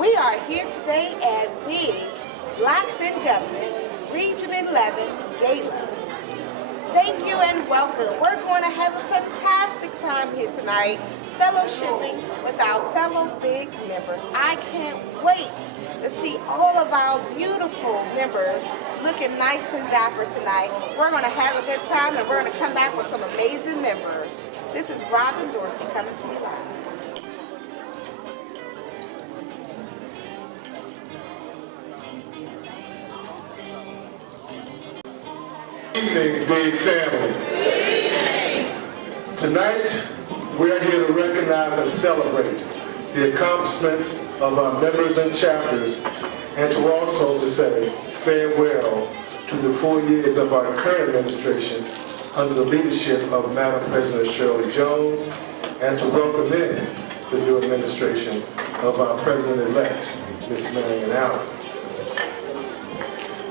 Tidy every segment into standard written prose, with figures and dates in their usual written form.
We are here today at Big Blacks in Government, Region 11, Gala. Thank you and welcome. We're going to have a fantastic time here tonight, fellowshipping with our fellow Big members. I can't wait to see all of our beautiful members looking nice and dapper tonight. We're going to have a good time and we're going to come back with some amazing members. This is Dorsey coming to you live. Evening, Big family. Tonight, we are here to recognize and celebrate the accomplishments of our members and chapters, and to also to say farewell to the 4 years of our current administration under the leadership of Madam President Shirley Jones, and to welcome in the new administration of our President-elect, Ms. Marion.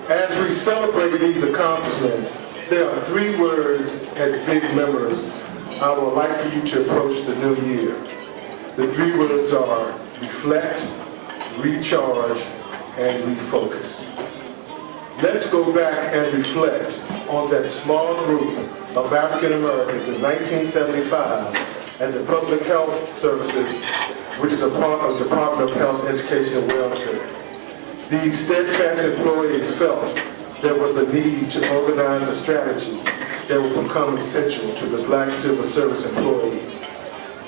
As we celebrate these accomplishments, there are 3 words as Big members I would like for you to approach the new year. The 3 words are reflect, recharge, and refocus. Let's go back and reflect on that small group of African Americans in 1975 at the Public Health Services, which is a part of the Department of Health, Education, and Welfare. These steadfast employees felt there was a need to organize a strategy that would become essential to the Black civil service employee.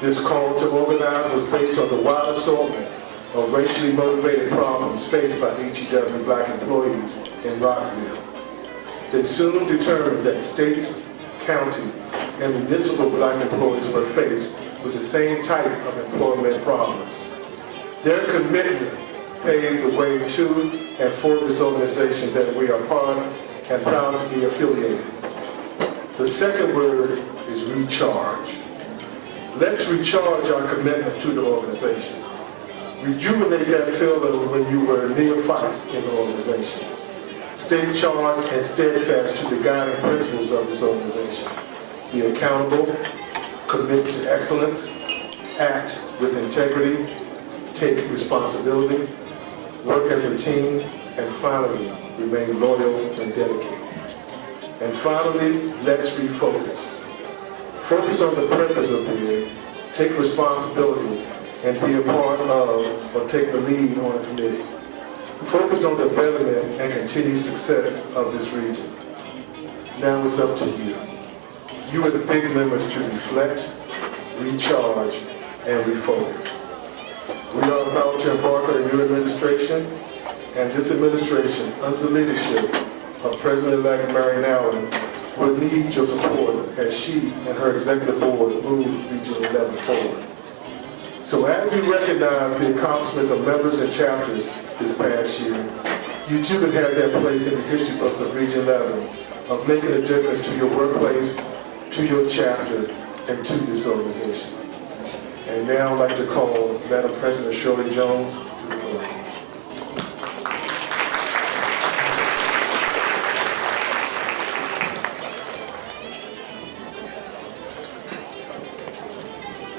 This call to organize was based on the wide assortment of racially motivated problems faced by HEW Black employees in Rockville. They soon determined that state, county, and municipal Black employees were faced with the same type of employment problems. Their commitment paved the way to and for this organization that we are part of and proud to be affiliated. The second word is recharge. Let's recharge our commitment to the organization. Rejuvenate that feeling when you were neophytes in the organization. Stay charged and steadfast to the guiding principles of this organization. Be accountable, commit to excellence, act with integrity, take responsibility, work as a team, and finally, remain loyal and dedicated. And finally, let's refocus. Focus on the purpose of BIG, take responsibility, and be a part of or take the lead on a committee. Focus on the betterment and continued success of this region. Now it's up to you. You as Big members to reflect, recharge, and refocus. We are about to embark on a new administration, and this administration, under the leadership of President-elect Marion Allen, will need your support as she and her executive board move Region 11 forward. So as we recognize the accomplishments of members and chapters this past year, you too can have that place in the history books of Region 11 of making a difference to your workplace, to your chapter, and to this organization. And now I'd like to call Madam President Shirley Jones to the floor.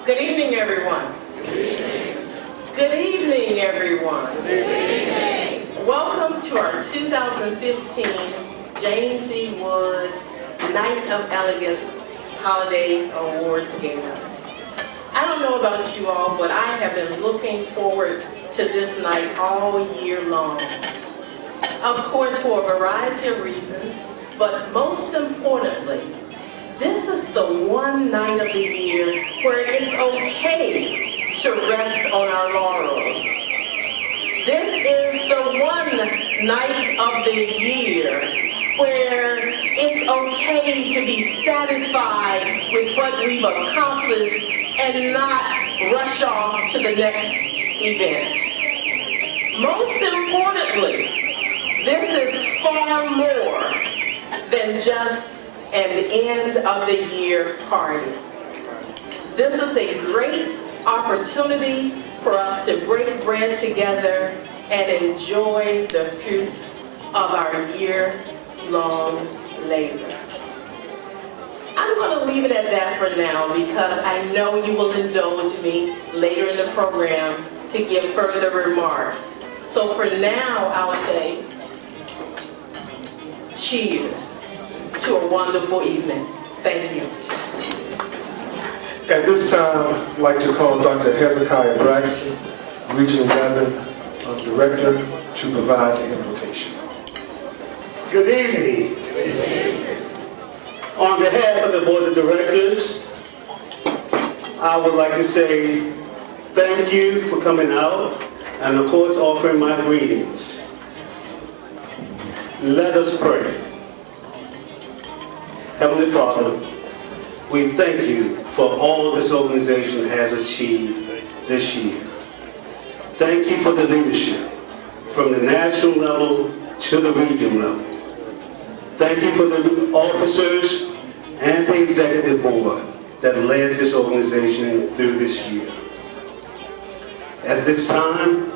Good evening, everyone. Good evening. Good evening, everyone. Good evening. Welcome to our 2015 James E. Wood Night of Elegance Holiday Awards Gala. I don't know about you all, but I have been looking forward to this night all year long. Of course, for a variety of reasons, but most importantly, this is the one night of the year where it's okay to rest on our laurels. This is the one night of the year where it's okay to be satisfied with what we've accomplished and not rush off to the next event. Most importantly, this is far more than just an end of the year party. This is a great opportunity for us to break bread together and enjoy the fruits of our year-long labor. I'm going to leave it at that for now because I know you will indulge me later in the program to give further remarks. So for now, I'll say, cheers to a wonderful evening. Thank you. At this time, I'd like to call Dr. Hezekiah Braxton, Region 11 Director, to provide the invocation. Good evening. On behalf of the Board of Directors, I would like to say thank you for coming out and of course offering my greetings. Let us pray. Heavenly Father, we thank you for all this organization has achieved this year. Thank you for the leadership from the national level to the region level. Thank you for the officers and the executive board that led this organization through this year. At this time,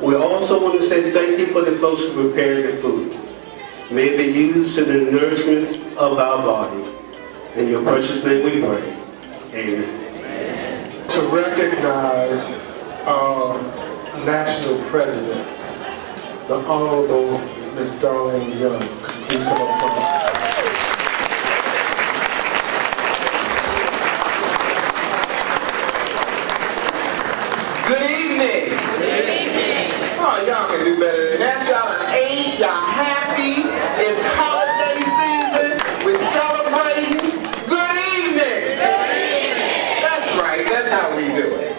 we also want to say thank you for the folks who prepared the food. May it be used to the nourishment of our body. In your precious name we pray. Amen. To recognize our national president, the Honorable Ms. Darlene Young. Please come up front. Good evening. Good evening. Oh, y'all can do better than that. Y'all are 8, y'all happy. It's holiday season. We're celebrating. Good evening. That's right. That's how we do it.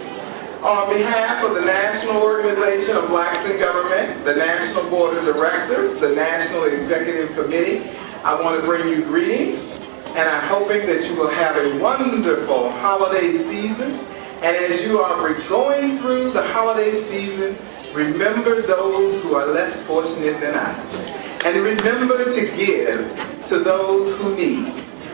On behalf of the National Organization of Blacks in Government, the National Board of Directors, the National Executive Committee, I want to bring you greetings, and I'm hoping that you will have a wonderful holiday season. And as you are going through the holiday season, remember those who are less fortunate than us. And remember to give to those who need.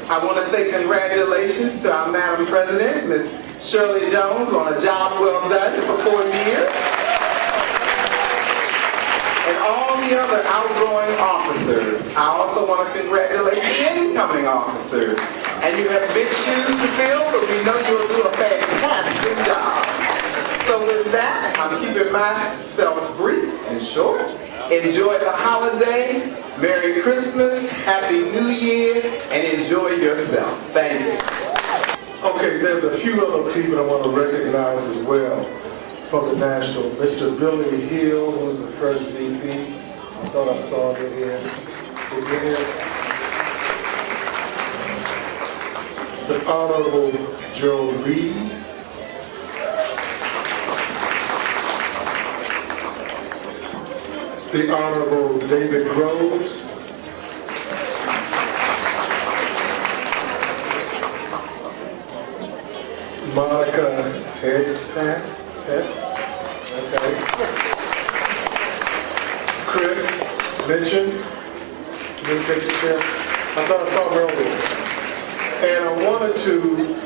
I want to say congratulations to our Madam President, Ms. Shirley Jones, on a job well done for 4 years. And all the other outgoing officers. I also want to congratulate the incoming officers. And you have big shoes to fill, but we know you'll do a fantastic job. So with that, I'm keeping myself brief and short. Enjoy the holiday. Merry Christmas, Happy New Year, and enjoy yourself. Thanks. Okay, there's a few other people I want to recognize as well from the national. Mr. Billy Hill, who was the first VP. I thought I saw him here. Is he here? The Honorable Joe Reed. The Honorable David Groves. Monica Hegspath. Okay. Chris Mitchell. Communication Chair. I thought I saw him earlier. And I wanted to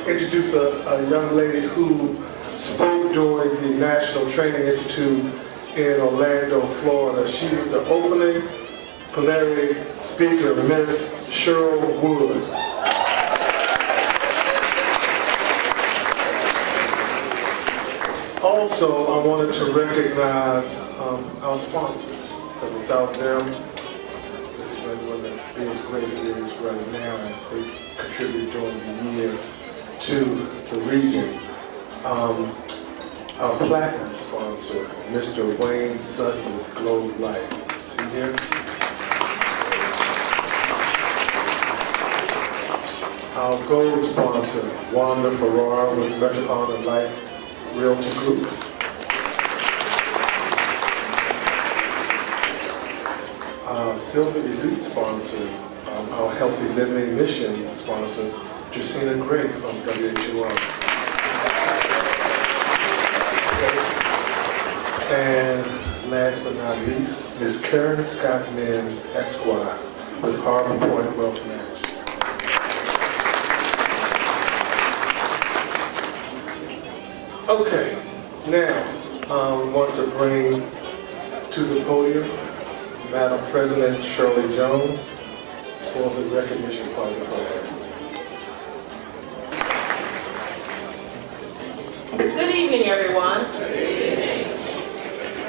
introduce a young lady who spoke during the National Training Institute in Orlando, Florida. She was the opening plenary speaker, Miss Shirley Wood. Also, I wanted to recognize our sponsors, because without them, this is not going to be as great as it is right now. They contribute during the year to the region. Our platinum sponsor, Mr. Wayne Sutton with Globe Light. See here? Our gold sponsor, Wanda Farrar with Metropolitan Life Realty Group. Our silver elite sponsor, our Healthy Living Mission sponsor, Justina Gray from WHUR. And last but not least, Ms. Karen Scott Mims, Esquire, with Harbor Point Wealth Management. Okay, now we want to bring to the podium Madam President Shirley Jones for the recognition part of the program. Good evening, everyone. Good evening.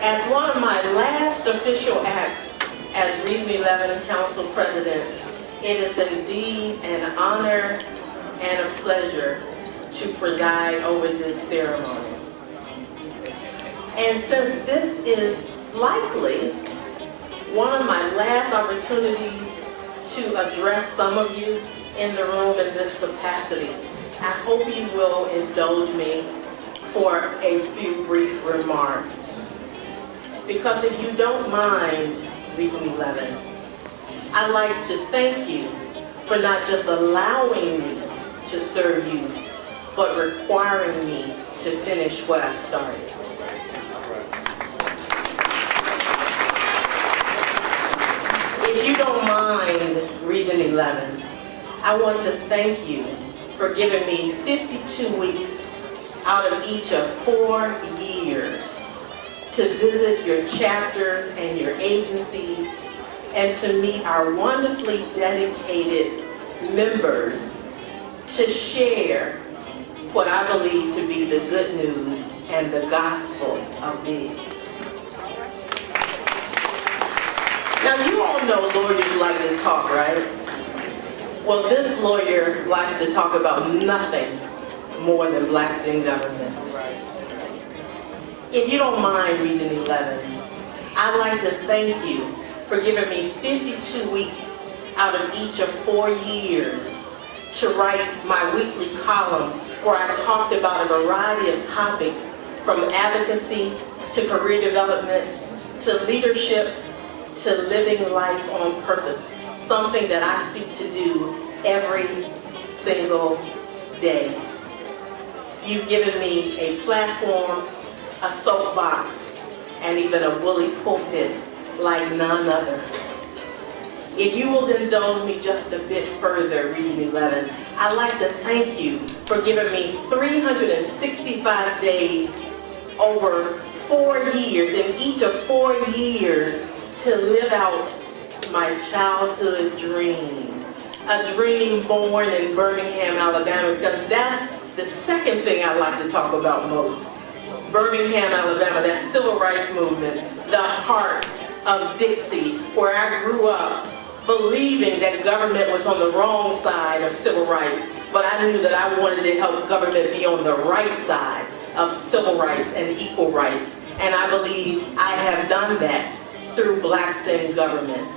As one of my last official acts as Region 11 Council President, it is indeed an honor and a pleasure to preside over this ceremony. And since this is likely one of my last opportunities to address some of you in the room in this capacity, I hope you will indulge me for a few brief remarks. Because if you don't mind, Region 11, I'd like to thank you for not just allowing me to serve you, but requiring me to finish what I started. If you don't mind, Region 11, I want to thank you for giving me 52 weeks out of each of 4 years to visit your chapters and your agencies and to meet our wonderfully dedicated members to share what I believe to be the good news and the gospel of BIG. Now you all know lawyers like to talk, right? Well, this lawyer likes to talk about nothing more than blacks in government. If you don't mind, Region 11, I'd like to thank you for giving me 52 weeks out of each of 4 years to write my weekly column where I talked about a variety of topics from advocacy to career development to leadership to living life on purpose, something that I seek to do every single day. You've given me a platform, a soapbox, and even a woolly pulpit like none other. If you will indulge me just a bit further, Region 11, I'd like to thank you for giving me 365 days over 4 years, in each of 4 years, to live out my childhood dream. A dream born in Birmingham, Alabama, because that's the second thing I like to talk about most. Birmingham, Alabama, that civil rights movement, the heart of Dixie, where I grew up believing that government was on the wrong side of civil rights, but I knew that I wanted to help government be on the right side of civil rights and equal rights. And I believe I have done that through blacks in government.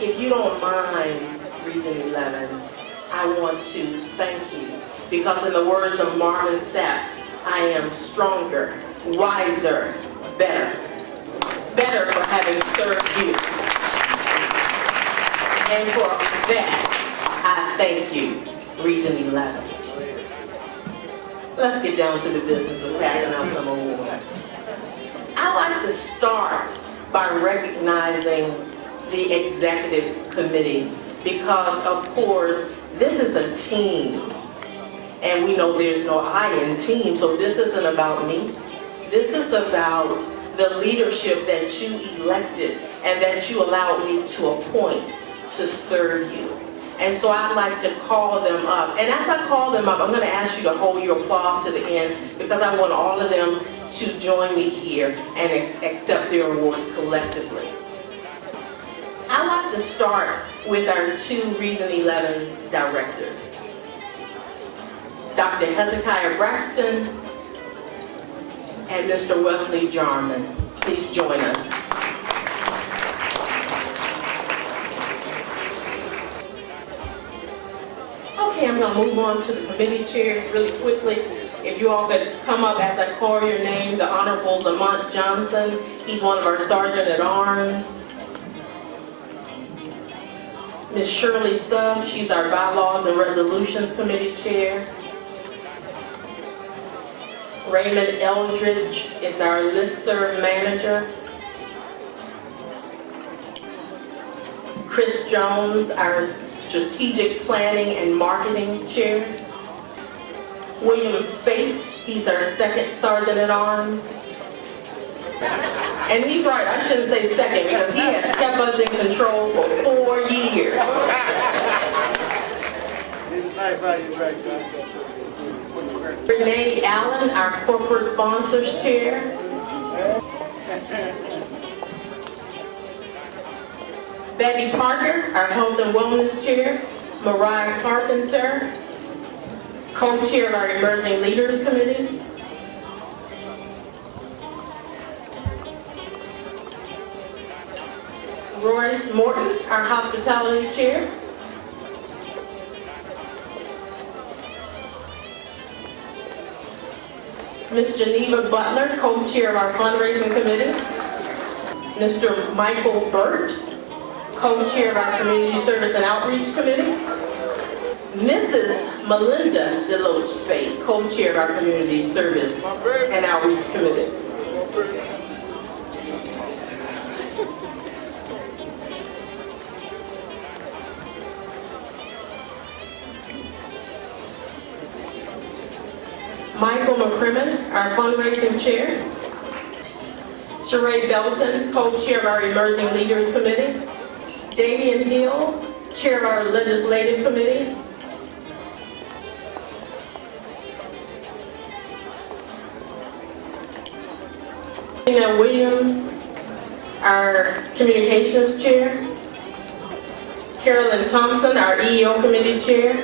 If you don't mind, Region 11, I want to thank you, because in the words of Marvin Sapp, I am stronger, wiser, better. Better for having served you. And for that, I thank you, Region 11. Let's get down to the business of passing out some awards. I like to start by recognizing the executive committee because, of course, this is a team. And we know there's no I in team, so this isn't about me. This is about the leadership that you elected and that you allowed me to appoint to serve you. And so I'd like to call them up. And as I call them up, I'm going to ask you to hold your applause to the end because I want all of them to join me here and accept their awards collectively. I'd like to start with our 2 Region 11 directors. Dr. Hezekiah Braxton and Mr. Wesley Jarman. Please join us. Okay, I'm going to move on to the committee chairs really quickly. If you all could come up as I call your name, the Honorable Lamont Johnson. He's one of our Sergeant at Arms. Ms. Shirley Sugg, she's our Bylaws and Resolutions Committee Chair. Raymond Eldridge is our Listserv Manager. Chris Jones, our Strategic Planning and Marketing Chair. William Spate, he's our Second Sergeant at Arms. And he's right, I shouldn't say second because he has kept us in control for 4 years. Renee Allen, our Corporate Sponsors Chair. Betty Parker, our Health and Wellness Chair. Mariah Carpenter, co-chair of our Emerging Leaders Committee. Royce Morton, our Hospitality Chair. Ms. Geneva Butler, co-chair of our Fundraising Committee. Mr. Michael Burt, co-chair of our Community Service and Outreach Committee. Mrs. Melinda Deloach Spade, co-chair of our Community Service and Outreach Committee. Michael McCrimmon, our Fundraising Chair. Sheree Belton, co-chair of our Emerging Leaders Committee. Damian Hill, chair of our Legislative Committee. Tina Williams, our Communications Chair. Carolyn Thompson, our EEO Committee Chair.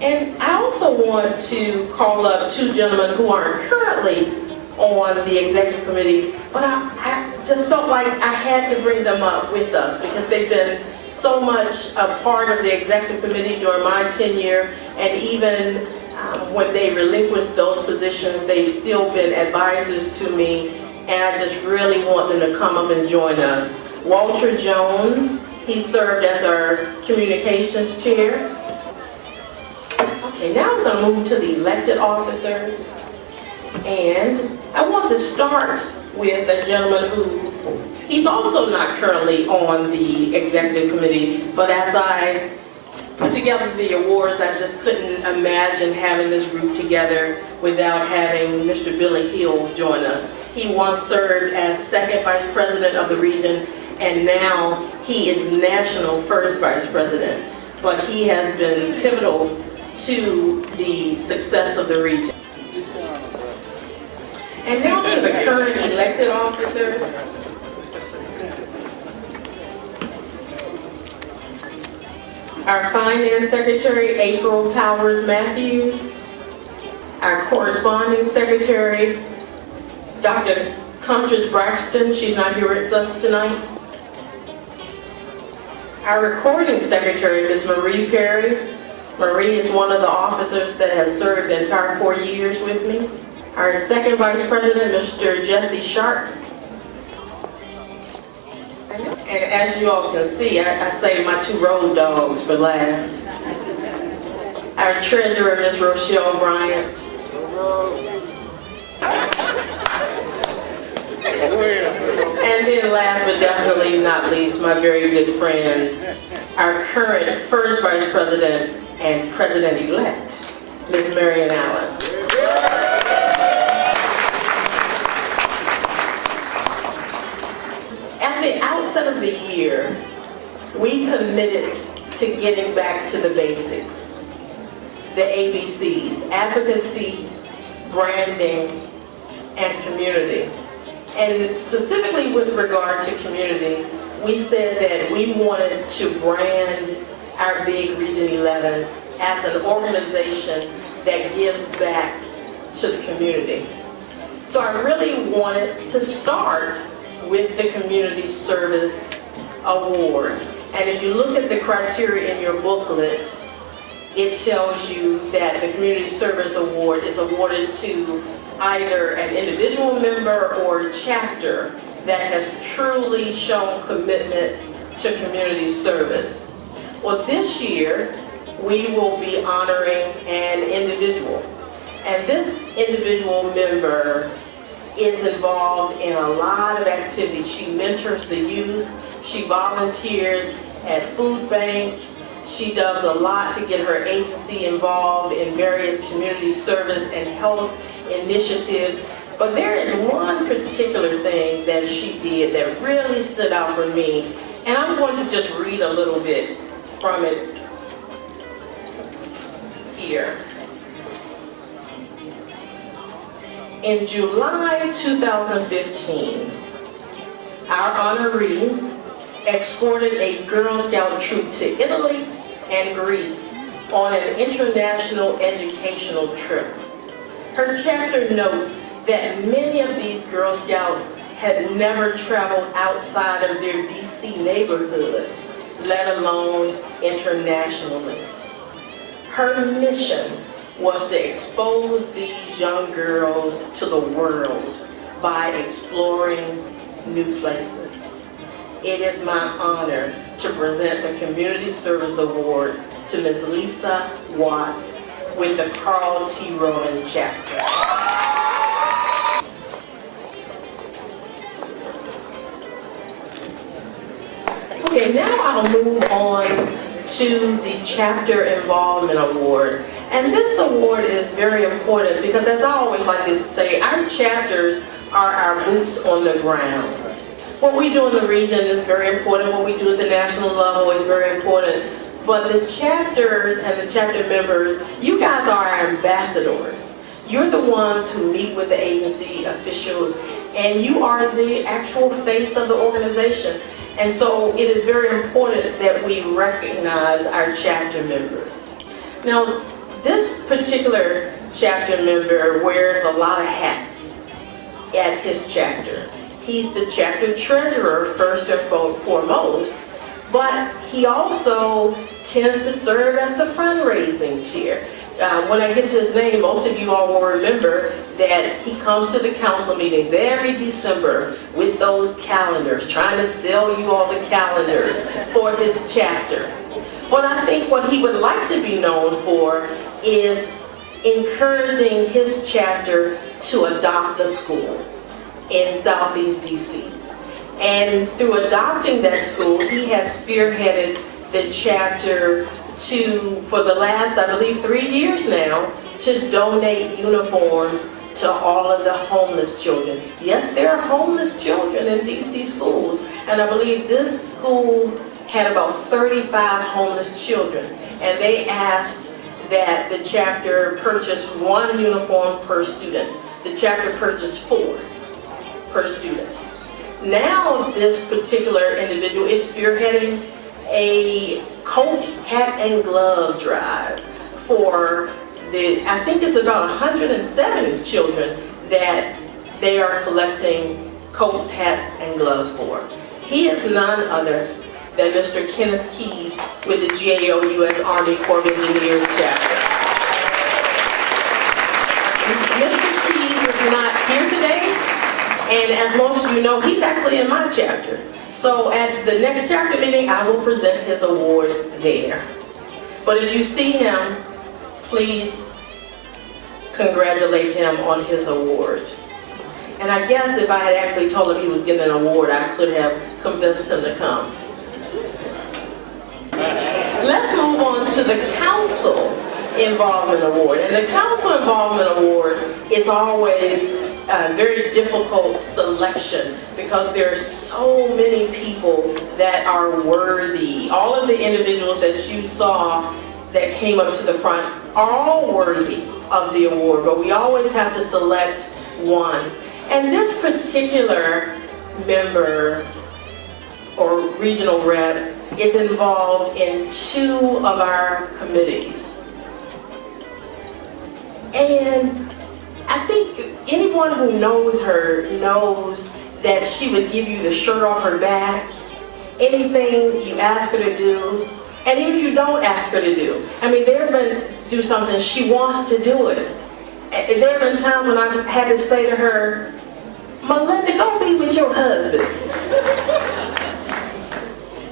And I also want to call up two gentlemen who aren't currently on the Executive Committee, but I just felt like I had to bring them up with us because they've been so much a part of the Executive Committee during my tenure, and even when they relinquished those positions, they've still been advisors to me, and I just really want them to come up and join us. Walter Jones, he served as our Communications Chair. Okay, now I'm going to move to the elected officers, and I want to start with a gentleman who, he's also not currently on the Executive Committee, but as I put together the awards, I just couldn't imagine having this group together without having Mr. Billy Hill join us. He once served as second vice president of the region, and now he is national first vice president, but he has been pivotal to the success of the region. And now to the current elected officers. Our Finance Secretary, April Powers Matthews. Our Corresponding Secretary, Dr. Contras Braxton, she's not here with us tonight. Our Recording Secretary, Ms. Marie Perry. Marie is one of the officers that has served the entire 4 years with me. Our Second Vice President, Mr. Jesse Sharp. And as you all can see, I saved my two road dogs for last. Our Treasurer, Ms. Rochelle Bryant. And then last but definitely not least, my very good friend, our current First Vice President and President-elect, Ms. Marion Allen. At the outset of the year, we committed to getting back to the basics, the ABCs, advocacy, branding, and community. And specifically with regard to community, we said that we wanted to brand our big Region 11 as an organization that gives back to the community. So I really wanted to start with the Community Service Award. And if you look at the criteria in your booklet, it tells you that the Community Service Award is awarded to either an individual member or chapter that has truly shown commitment to community service. Well, this year, we will be honoring an individual. And this individual member is involved in a lot of activities. She mentors the youth. She volunteers at food bank. She does a lot to get her agency involved in various community service and health initiatives. But there is one particular thing that she did that really stood out for me. And I'm going to just read a little bit from it here. In July 2015, our honoree escorted a Girl Scout troop to Italy and Greece on an international educational trip. Her chapter notes that many of these Girl Scouts had never traveled outside of their DC neighborhood, let alone internationally. Her mission was to expose these young girls to the world by exploring new places. It is my honor to present the Community Service Award to Ms. Lisa Watts with the Carl T. Rowan chapter. Okay, now I'll move on to the Chapter Involvement Award. And this award is very important because, as I always like to say, our chapters are our boots on the ground. What we do in the region is very important. What we do at the national level is very important. But the chapters and the chapter members, you guys are our ambassadors. You're the ones who meet with the agency officials, and you are the actual face of the organization. And so it is very important that we recognize our chapter members. Now, this particular chapter member wears a lot of hats at his chapter. He's the chapter treasurer first and foremost, but he also tends to serve as the fundraising chair. When I get to his name, most of you all will remember that he comes to the council meetings every December with those calendars, trying to sell you all the calendars for his chapter. But I think what he would like to be known for is encouraging his chapter to adopt a school in Southeast DC. And through adopting that school, he has spearheaded the chapter for the last, I believe, 3 years now, to donate uniforms to all of the homeless children. Yes, there are homeless children in DC schools, and I believe this school had about 35 homeless children, and they asked that the chapter purchase 1 uniform per student. The chapter purchased 4 per student. Now this particular individual is spearheading a coat, hat, and glove drive for I think it's about 107 children that they are collecting coats, hats, and gloves for. He is none other than Mr. Kenneth Keys with the GAO U.S. Army Corps of Engineers chapter. Mr. Keys is not here today, and as most of you know, he's actually in my chapter. So at the next chapter meeting, I will present his award there. But if you see him, please congratulate him on his award. And I guess if I had actually told him he was getting an award, I could have convinced him to come. Let's move on to the Council Involvement Award. And the Council Involvement Award is always a very difficult selection because there are so many people that are worthy. All of the individuals that you saw that came up to the front are all worthy of the award, but we always have to select one. And this particular member or regional rep is involved in 2 of our committees. And I think anyone who knows her knows that she would give you the shirt off her back, anything you ask her to do, and even if you don't ask her to do. I mean, there have been do something, she wants to do it. And there have been times when I've had to say to her, Melinda, go be with your husband.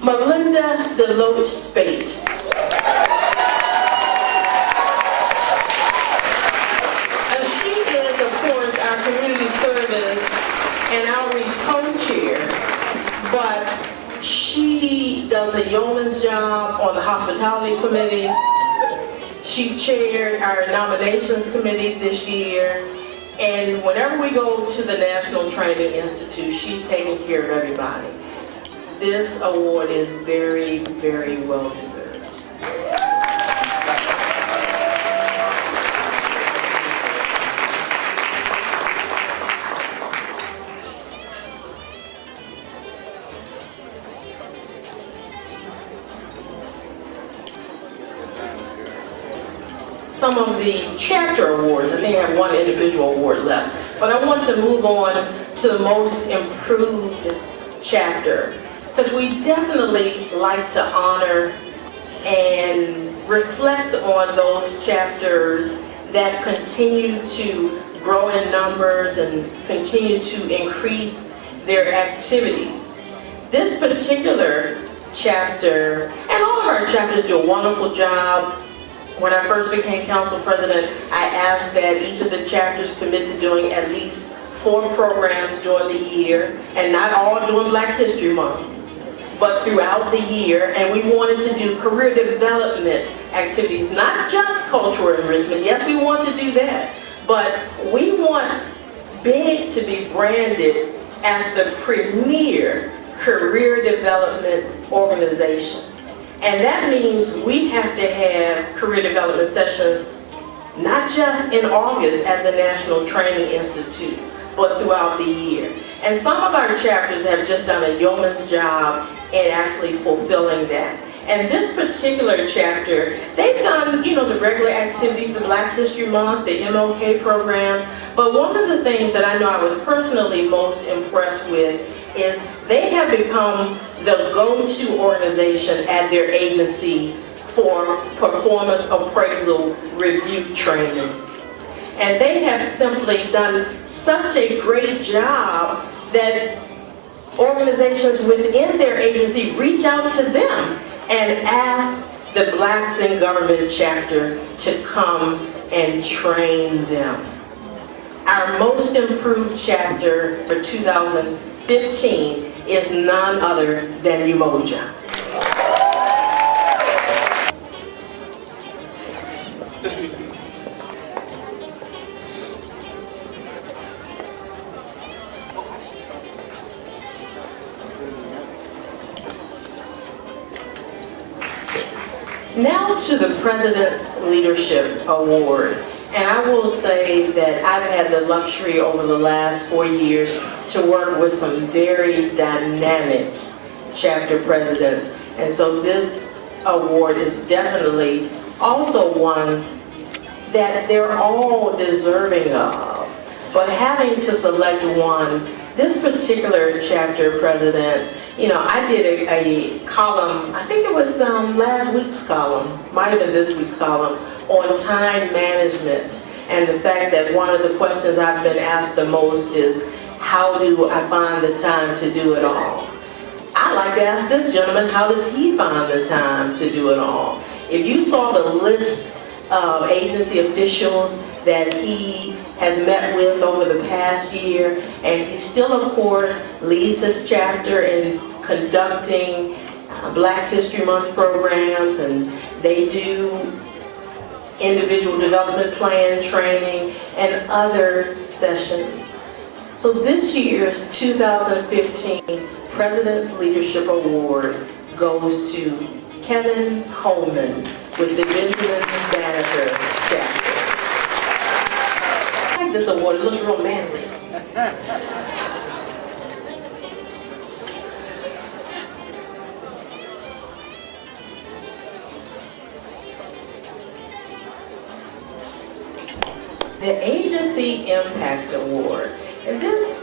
Melinda Deloach Spate. She is, of course, our community service and outreach co-chair, but she does a yeoman's job on the hospitality committee. She chaired our nominations committee this year, and whenever we go to the National Training Institute, she's taking care of everybody. This award is very, very well deserved. some of the chapter awards. I think I have one individual award left. But I want to move on to the most improved chapter, because we definitely like to honor and reflect on those chapters that continue to grow in numbers and continue to increase their activities. This particular chapter, and all of our chapters do a wonderful job. When I first became council president, I asked that each of the chapters commit to doing at least 4 programs during the year, and not all during Black History Month, but throughout the year. And we wanted to do career development activities, not just cultural enrichment. Yes, we want to do that, but we want BIG to be branded as the premier career development organization. And that means we have to have career development sessions not just in August at the National Training Institute, but throughout the year. And some of our chapters have just done a yeoman's job in actually fulfilling that. And this particular chapter, they've done, the regular activities, the Black History Month, the MLK programs, but one of the things that I know I was personally most impressed with is they have become the go-to organization at their agency for performance appraisal review training. And they have simply done such a great job that organizations within their agency reach out to them and ask the Blacks in Government chapter to come and train them. Our most improved chapter for 2015 is none other than Umoja. Now to the President's Leadership Award. And I will say that I've had the luxury over the last 4 years to work with some very dynamic chapter presidents. And so this award is definitely also one that they're all deserving of. But having to select one, this particular chapter president, I did a column, I think it was last week's column, might have been this week's column, on time management, and the fact that one of the questions I've been asked the most is, how do I find the time to do it all? I'd like to ask this gentleman, how does he find the time to do it all? If you saw the list of agency officials that he has met with over the past year, and he still, of course, leads his chapter in conducting Black History Month programs, and they do individual development plan training and other sessions. So this year's 2015 President's Leadership Award goes to Kevin Coleman with the Benjamin Banneker chapter. I like this award, it looks real manly. The Agency Impact Award. And this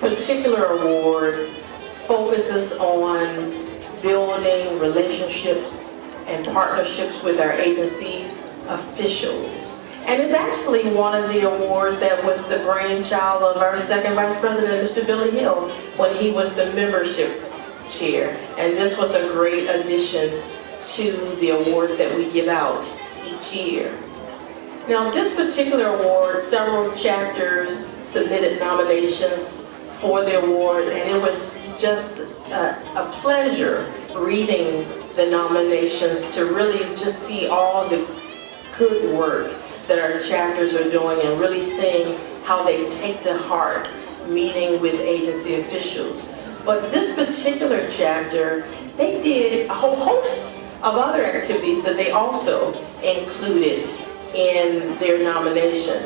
particular award focuses on building relationships and partnerships with our agency officials. And it's actually one of the awards that was the brainchild of our second Vice President, Mr. Billy Hill, when he was the membership chair. And this was a great addition to the awards that we give out each year. Now, this particular award, several chapters submitted nominations for the award, and it was just a pleasure reading the nominations to really just see all the good work that our chapters are doing and really seeing how they take to heart meeting with agency officials. But this particular chapter, they did a whole host of other activities that they also included in their nomination.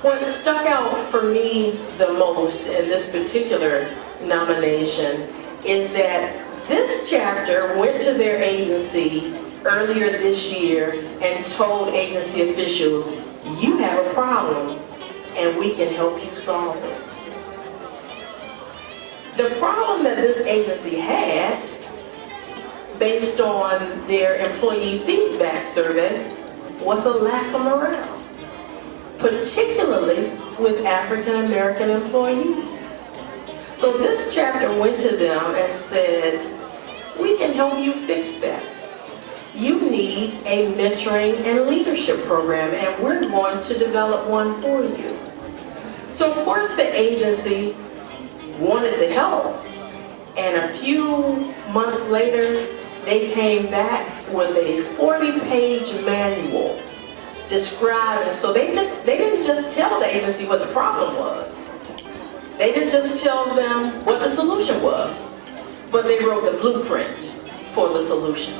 What stuck out for me the most in this particular nomination is that This chapter went to their agency earlier this year and told agency officials, you have a problem and we can help you solve it. The problem that this agency had, based on their employee feedback survey, was a lack of morale, particularly with African American employees. So this chapter went to them and said, we can help you fix that. You need a mentoring and leadership program, and we're going to develop one for you. So of course the agency wanted the help, and a few months later, they came back with a 40-page manual describing. So they didn't just tell the agency what the problem was. They didn't just tell them what the solution was, but they wrote the blueprint for the solution.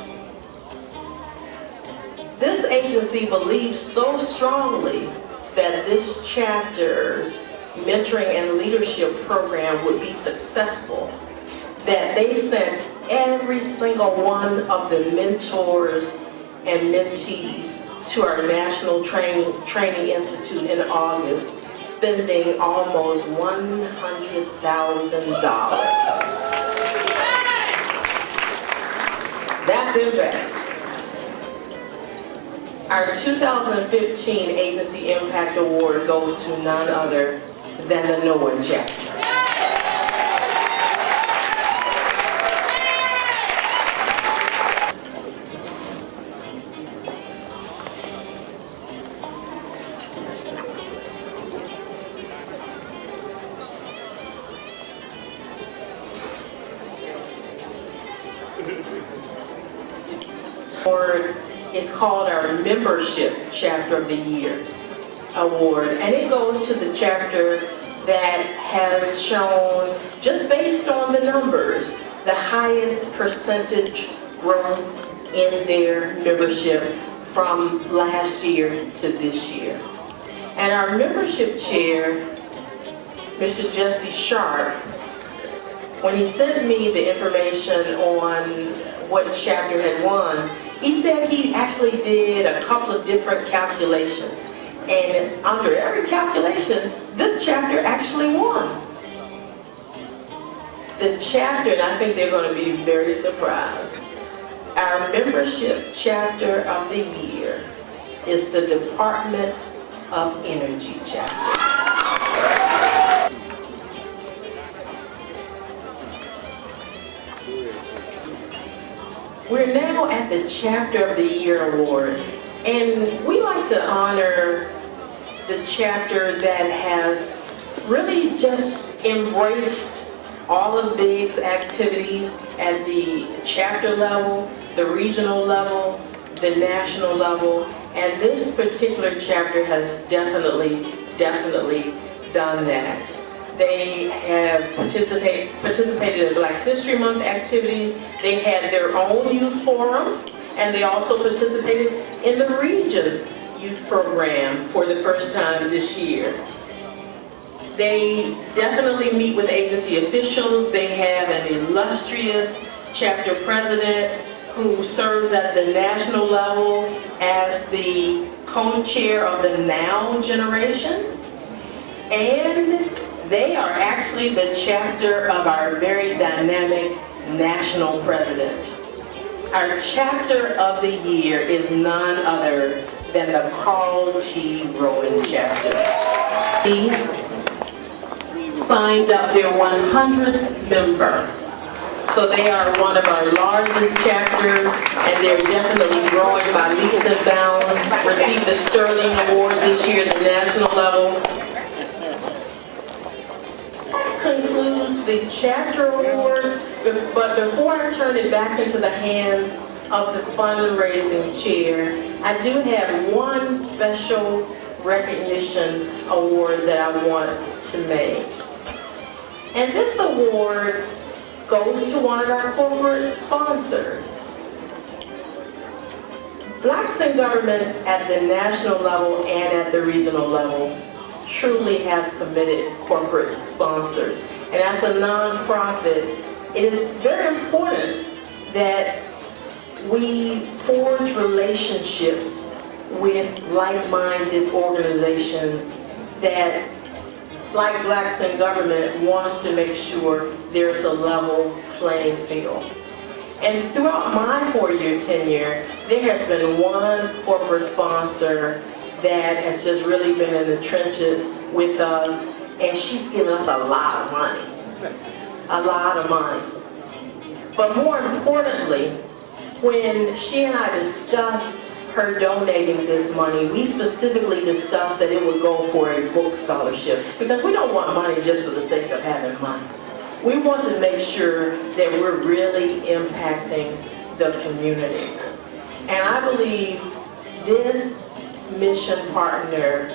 This agency believes so strongly that this chapter's mentoring and leadership program would be successful that they sent every single one of the mentors and mentees to our National Training Institute in August, spending almost $100,000. That's impact. Our 2015 Agency Impact Award goes to none other than the Noah chapter. It's called our Membership Chapter of the Year Award, and it goes to the chapter that has shown, just based on the numbers, the highest percentage growth in their membership from last year to this year. And our membership chair, Mr. Jesse Sharp, when he sent me the information on what chapter had won, he said he actually did a couple of different calculations. And under every calculation, this chapter actually won. The chapter, and I think they're going to be very surprised, our membership chapter of the year is the Department of Energy chapter. We're now at the Chapter of the Year Award, and we like to honor the chapter that has really just embraced all of BIG's activities at the chapter level, the regional level, the national level, and this particular chapter has definitely done that. They have participated in Black History Month activities. They had their own youth forum, and they also participated in the region's youth program for the first time this year. They definitely meet with agency officials. They have an illustrious chapter president who serves at the national level as the co-chair of the Now generation. And they are actually the chapter of our very dynamic national president. Our chapter of the year is none other than the Carl T. Rowan chapter. He signed up their 100th member. So they are one of our largest chapters, and they're definitely growing by leaps and bounds. Received the Sterling Award this year at the national level. That concludes the chapter award, but before I turn it back into the hands of the fundraising chair, I do have one special recognition award that I want to make. And this award goes to one of our corporate sponsors. Braxton government at the national level and at the regional level truly has committed corporate sponsors. And that's a nonprofit it is very important that we forge relationships with like-minded organizations that, like Braxton government, wants to make sure there's a level playing field. And throughout my 4-year tenure, there has been one corporate sponsor that has just really been in the trenches with us, and she's given us a lot of money. A lot of money. But more importantly, when she and I discussed her donating this money, we specifically discussed that it would go for a book scholarship, because we don't want money just for the sake of having money. We want to make sure that we're really impacting the community. And I believe this mission partner,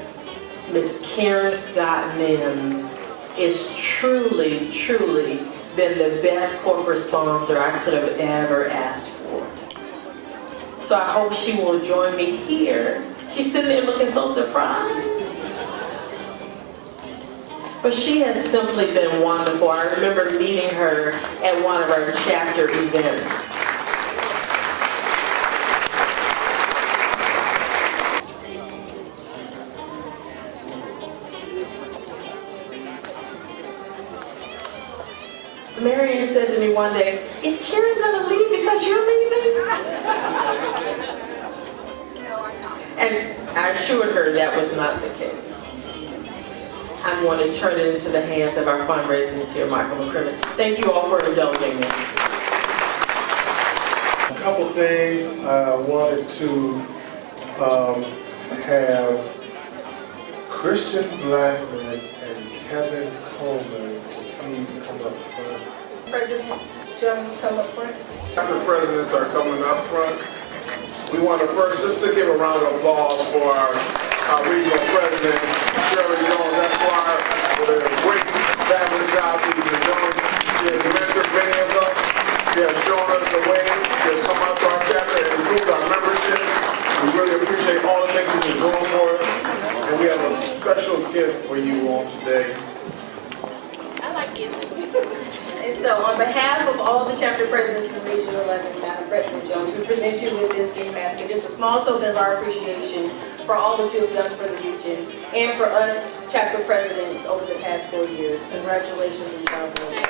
Ms. Karen Scott Mims, is truly, truly been the best corporate sponsor I could have ever asked for. So I hope she will join me here. She's sitting there looking so surprised. But she has simply been wonderful. I remember meeting her at one of our chapter events. Marion said to me one day, "Is Karen gonna leave because you're leaving?" And I assured her that was not the case. I'm going to turn it into the hands of our fundraising chair, Michael McCrimmon. Thank you all for indulging me. A couple things. I wanted to have Christian Blackman and Kevin Coleman please come up front. President Jones, come up front. Chapter presidents are coming up front. We want to first, just to give a round of applause for our regional president, Shirley Jones, Esquire, for the great, fabulous job she's been doing. She has mentored many of us. She has shown us the way. She has come out to our chapter and improved our membership. We really appreciate all the things she's been doing for us. And we have a special gift for you all today. I like gifts. And so on behalf of all the chapter presidents from Region 11, Madam President Jones, we present you with this gift basket, just a small token of our appreciation for all that you have done for the region and for us chapter presidents over the past 4 years. Congratulations and job well done.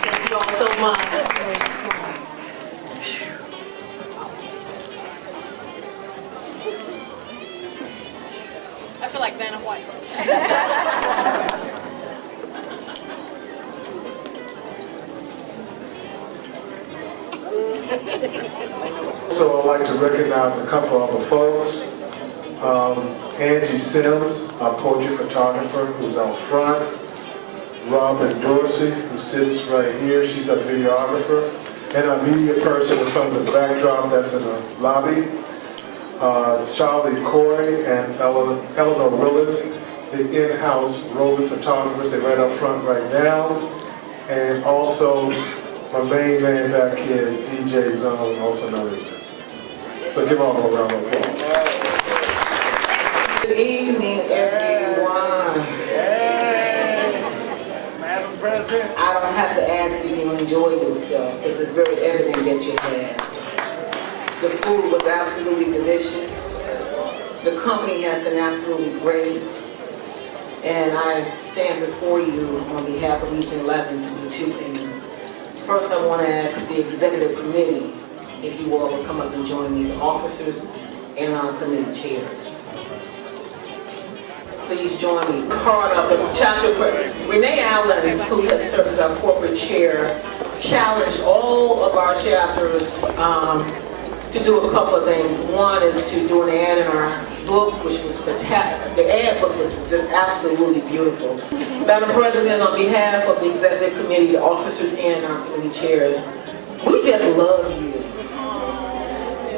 Thank you all so much. I feel like Vanna White. So I'd like to recognize a couple of the folks. Angie Sims, our poetry photographer, who's out front. Robin Dorsey, who sits right here, she's a videographer. And our media person in front of the backdrop that's in the lobby. Charlie Corey and Eleanor Willis, the in-house roving photographers. They're right up front right now. And also my main man back here, DJ Zone, also known as Vincent. So give all a round of applause. Good evening, everyone. Madam President. I don't have to ask if you enjoyed yourself, because it's very evident that you have. The food was absolutely delicious. The company has been absolutely great. And I stand before you on behalf of Region 11 to do two things. First, I want to ask the executive committee if you all will come up and join me, the officers and our committee chairs. Please join me. Part of the chapter, Renee Allen, who has served as our corporate chair, challenged all of our chapters to do a couple of things. One is to do an ad in our book, which was fantastic. The ad book was just absolutely beautiful. Madam President, on behalf of the executive committee, the officers and our committee chairs, we just love you.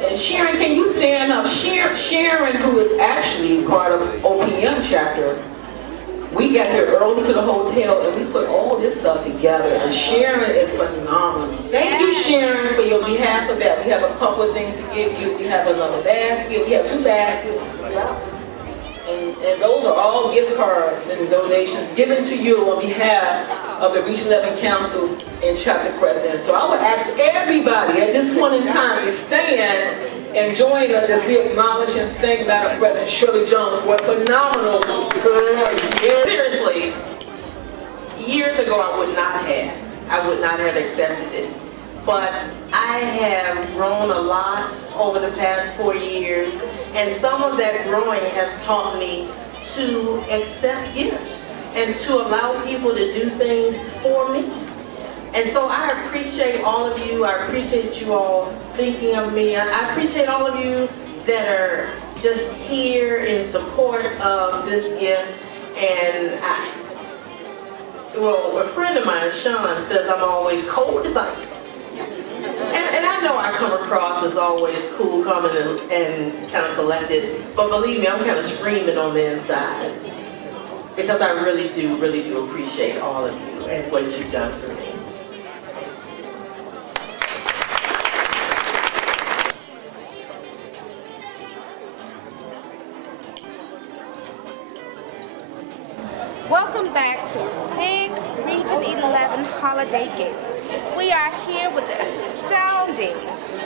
And Sharon, can you stand up? Sharon, who is actually part of OPM chapter, We got here early to the hotel and we put all this stuff together, and Sharon is phenomenal. Thank you, Sharon, for your behalf of that. We have a couple of things to give you. We have another basket. We have 2 baskets. And those are all gift cards and donations given to you on behalf of the Region 11 Council and Chapter President. So I would ask everybody at this point in time to stand and join us as we acknowledge and thank Madam President Shirley Jones for a phenomenal 4 years. Seriously, years ago I would not have accepted it. But I have grown a lot over the past 4 years, and some of that growing has taught me to accept gifts and to allow people to do things for me. And so I appreciate all of you. I appreciate you all thinking of me. I appreciate all of you that are just here in support of this gift. And well, a friend of mine, Sean, says I'm always cold as ice. And I know I come across as always cool, calm, and kind of collected, but believe me, I'm kind of screaming on the inside because I really do appreciate all of you and what you've done for me. Welcome back to Big Region 11 Holiday Gala. We are here with the astounding,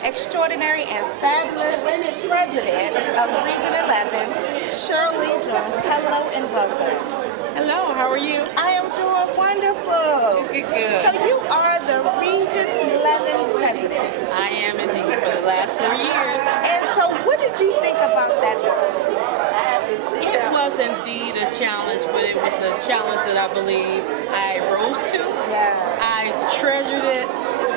extraordinary, and fabulous President of Region 11, Shirley Jones. Hello and welcome. Hello, how are you? I am doing wonderful. Good. So you are the Region 11 President. I am indeed for the last 4 years. And so what did you think about that role? It was indeed a challenge, but it was a challenge that I believe I rose to. Yeah. I treasured it,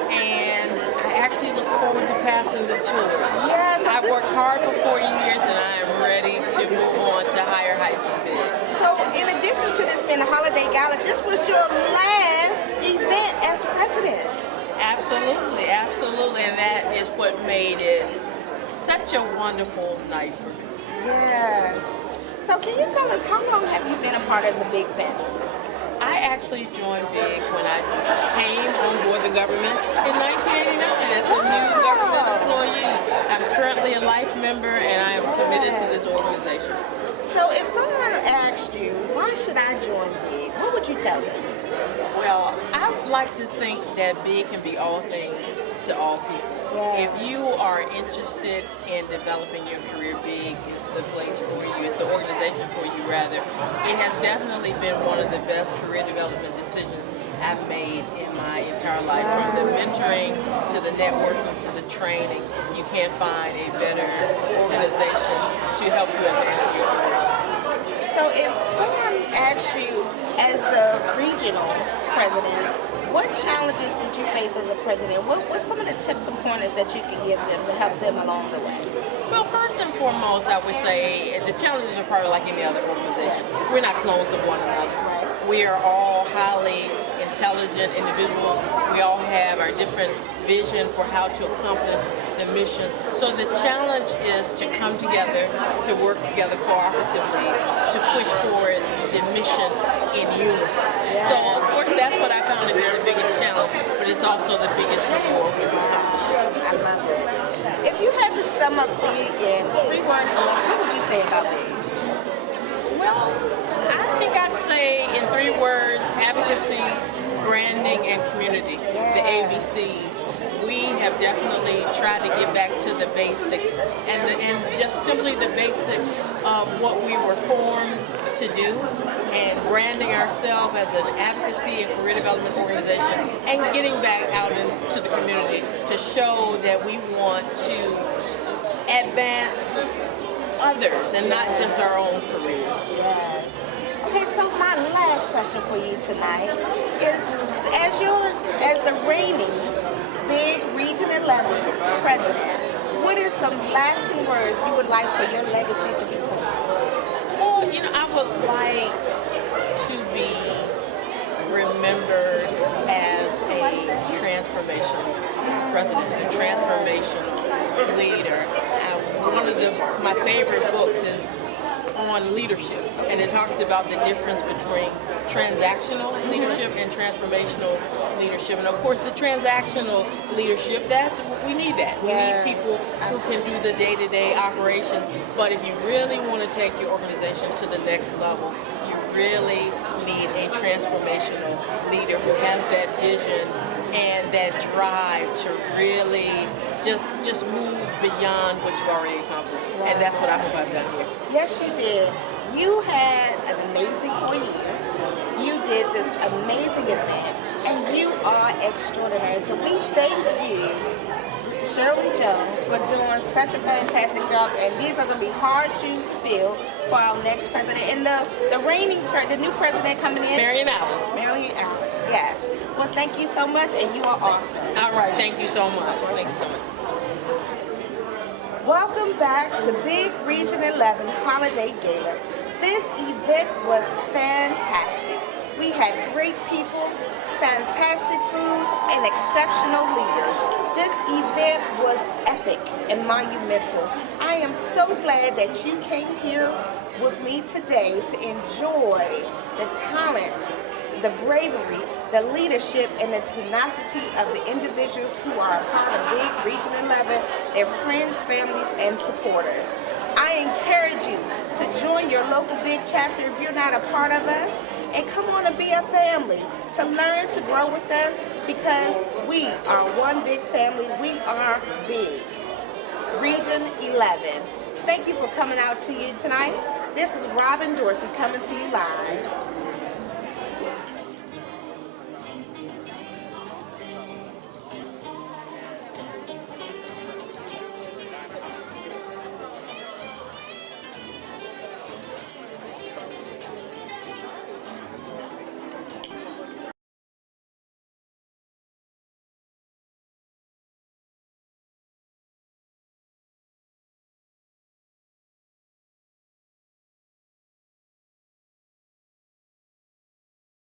and I actually look forward to passing the torch. Yes. I worked hard for 4 years, and I am ready to move on to higher heights and big. So in addition to this being a holiday gala, this was your last event as president. Absolutely, absolutely, and that is what made it such a wonderful night for me. Yes. So can you tell us, how long have you been a part of the Big family? I actually joined Big when I came on board the government in 1989 as a new government employee. I'm currently a life member, and I am committed to this organization. So if someone asked you, why should I join Big, what would you tell them? Well, I would like to think that Big can be all things to all people. Yes. If you are interested in developing your career, Big is the place for you. It's the organization for you, rather. It has definitely been one of the best career development decisions I've made in my entire life. From the mentoring to the networking to the training, you can't find a better organization to help you advance your career. So if someone asks you, as the regional president, what challenges did you face as a president? What's some of the tips and pointers that you can give them to help them along the way? Well, first and foremost, I would say the challenges are probably like any other organization. We're not clones of one another. We are all highly intelligent individuals. We all have our different vision for how to accomplish the mission. So the challenge is to come together, to work together cooperatively, to push forward the mission in unison. So of course that's what I found to be the biggest challenge, but it's also the biggest reward when you accomplish it. I love it. If you had to sum up Big in 3 words or less, what would you say about Big? Well, I think I'd say in 3 words, advocacy, branding, and community, the ABCs. We have definitely tried to get back to the basics and just simply the basics of what we were formed to do, and branding ourselves as an advocacy and career development organization, and getting back out into the community to show that we want to advance others and not just our own careers. Yes. Okay, so my last question for you tonight is, as the reigning Big Region 11 president, what is some lasting words you would like for your legacy to be told? Well, I would like to be remembered as a transformational president, a transformational leader. One of my favorite books is on leadership, and it talks about the difference between transactional leadership and transformational leadership. And of course, the transactional leadership, we need that. We need people who can do the day-to-day operations. But if you really want to take your organization to the next level, you really need a transformational leader who has that vision and that drive to really just move beyond what you've already accomplished. And that's what I hope I've done here. Yes, you did. You had an amazing 4 years. You did this amazing event, and you are extraordinary. So we thank you, Shirley Jones, for doing such a fantastic job. And these are going to be hard shoes to fill for our next president. And the new president coming in, Marion, yes. Well, thank you so much, and you are awesome. All right, thank you so much. Thank you so much. Welcome back to Big Region 11 Holiday Gala. This event was fantastic. We had great people, fantastic food, and exceptional leaders. This event was epic and monumental. I am so glad that you came here with me today to enjoy the talents, the bravery, the leadership, and the tenacity of the individuals who are a part of Big Region 11, their friends, families, and supporters. I encourage you to join your local Big chapter if you're not a part of us, and come on and be a family to learn to grow with us, because we are one big family. We are Big Region 11. Thank you for coming out to you tonight. This is Robin Dorsey coming to you live.